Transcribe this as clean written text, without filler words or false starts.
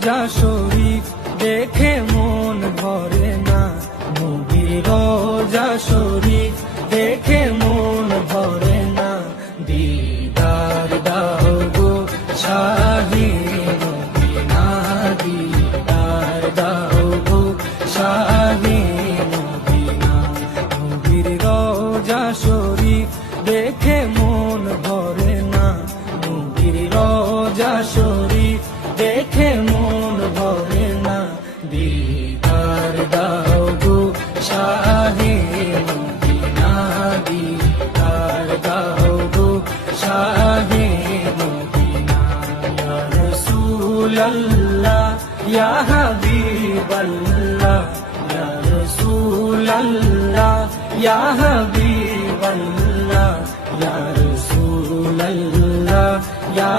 রোজা শরীফ দেখে মন ভরে না, নবীর রোজা শরীফ দেখে মন ভরে না। দিদার দাও গো শাহে মদিনা, দিদার দাও গো শাহে মদিনা। নবীর রোজা শরীফ দেখে মন ভরে না, নবীর রোজা শরীফ দেখে মন ভরে না। দিদার দাও গো শাহে মদিনা, দিদার দাও গো শাহে মদিনা। ইয়া রাসূলাল্লাহ ইয়া হাবিবাল্লাহ, ইয়া রাসূলাল্লাহ ইয়া হাবিবাল্লাহ, ইয়া রাসূলাল্লাহ ইয়া